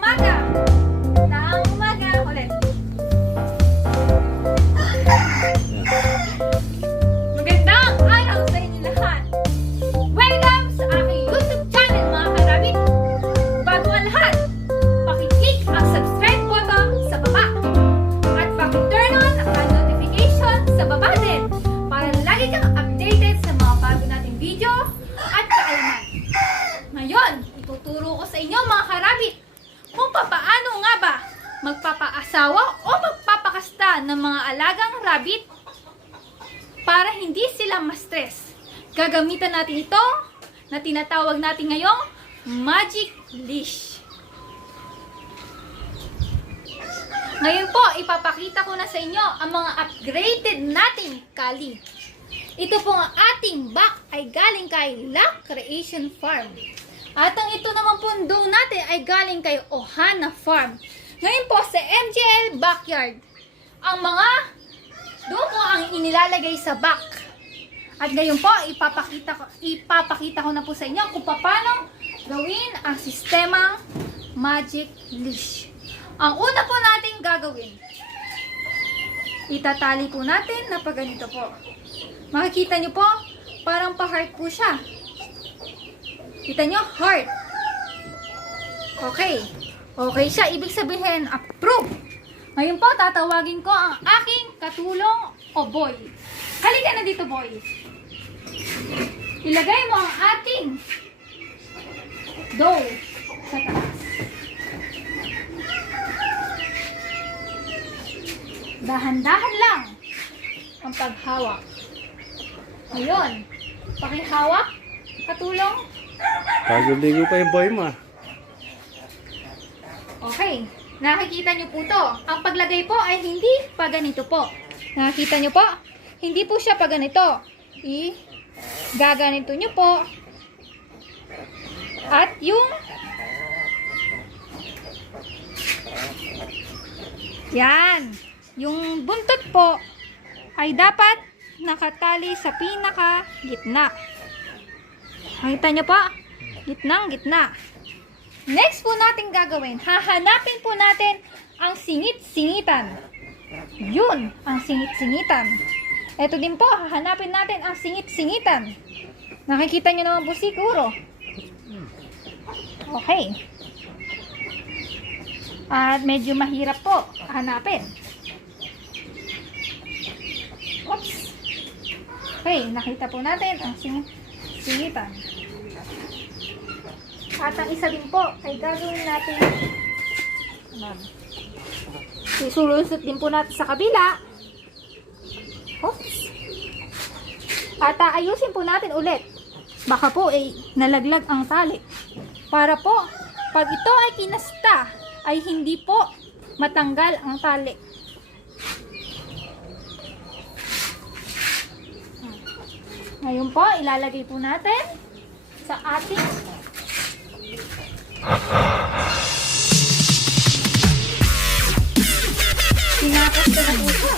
umaga! Ng umaga! Ulit. Magandang araw sa inyo lahat! Welcome sa aking YouTube channel mga karabit! Bago ang lahat, pakiclick ang subscribe button sa baba at pakiturn on ang notification sa baba din para lagi kang updated sa mga bago nating video at kaalaman. Ngayon, ituturo ko sa inyo mga karabit kung papaano nga ba magpapaasawa o magpapakasta ng mga alagang rabbit para hindi sila ma-stress. Gagamitan natin ito na tinatawag natin ngayong magic leash. Ngayon po, ipapakita ko na sa inyo ang mga upgraded nating kali. Ito po ang ating back ay galing kay La Creation Farm. At ang ito naman po dome natin ay galing kay Ohana Farm. Ngayon po sa MJL Backyard, ang mga dome po ang inilalagay sa back. At ngayon po, ipapakita ko na po sa inyo kung paano gawin ang sistemang magic leash. Ang una po natin gagawin, itatali po natin na pag ganito po. Makikita nyo po, parang pa-heart po siya. Kita nyo, heart. Okay. Okay siya. Ibig sabihin, approve. Ngayon po, tatawagin ko ang aking katulong o boy. Halika na dito, boy. Ilagay mo ang ating dough sa taas. Dahan-dahan lang ang paghawak. Ngayon, pakihawak, katulong. Pagaligo pa yung boy mo. Okay, nakikita nyo po to. Ang paglagay po ay hindi pa ganito po. Nakikita nyo po? Hindi po siya pa ganito. Gaganito nyo po. At yung yan. Yung buntot po ay dapat nakatali sa pinaka gitna. Nakita nyo po? Gitnang-gitna. Next po natin gagawin, hahanapin po natin ang singit-singitan. Yun, ang singit-singitan. Ito din po, hahanapin natin ang singit-singitan. Nakikita nyo naman po siguro. Okay. At medyo mahirap po hanapin. Oops. Okay, nakita po natin ang singitan. At ang isa din po ay gagawin natin isulusot din po natin sa kabila. Oops. At ayusin po natin ulit. Baka po ay nalaglag ang tali. Para po, pag ito ay kinasta, ay hindi po matanggal ang tali. Ngayon po, ilalagay po natin sa ating pinakas ko na po ito.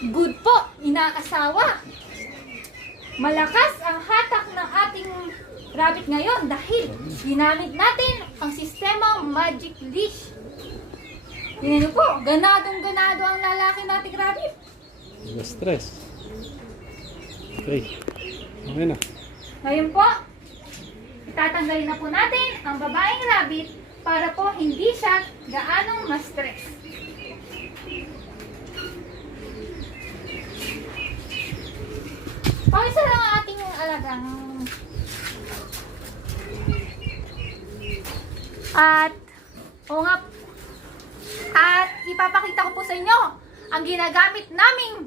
Good po, inaasawa. Malakas ang hatak ng ating rabbit ngayon dahil ginamit natin ang sistema magic leash. Tingnan niyo po, ganadong-ganado ang lalaki nating rabbit. Hindi stress. Okay. Okay na. Ngayon po, itatanggalin na po natin ang babaeng rabbit para po hindi siya gaanong ma-stress. Pangisa lang ang ating alagang. At ipapakita ko po sa inyo ang ginagamit naming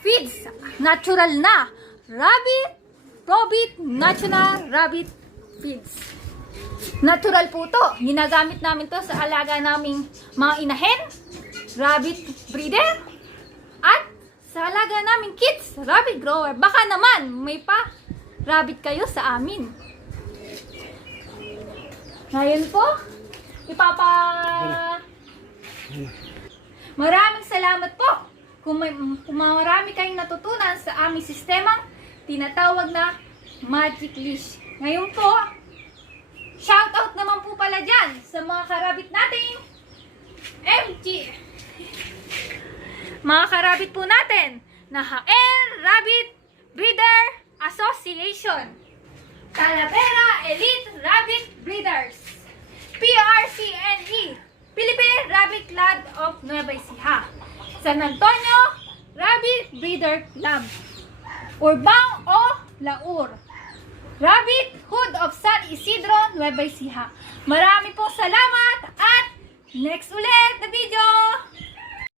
feeds, natural na rabbit, Probit natural rabbit feeds. Natural po to. Ginagamit namin to sa alaga naming mga inahen, rabbit breeder, at sa alaga naming kids, rabbit grower. Baka naman may pa rabbit kayo sa amin. Ngayon po, Maraming salamat po kung marami kayong natutunan sa aming sistemang tinatawag na Magic Leash. Ngayon po, shoutout naman po pala dyan sa mga karabit nating mga karabit po natin na Hael Rabbit Breeder Association, Talavera Elite Rabbit Breeders, PRCNE, Philippine Rabbit Club of Nueva Ecija, San Antonio Rabbit Breeder Club, Urbang o Laur, Rabbit Hood of San Isidro, Nueva Ecija. Marami pong salamat at next ulit na video!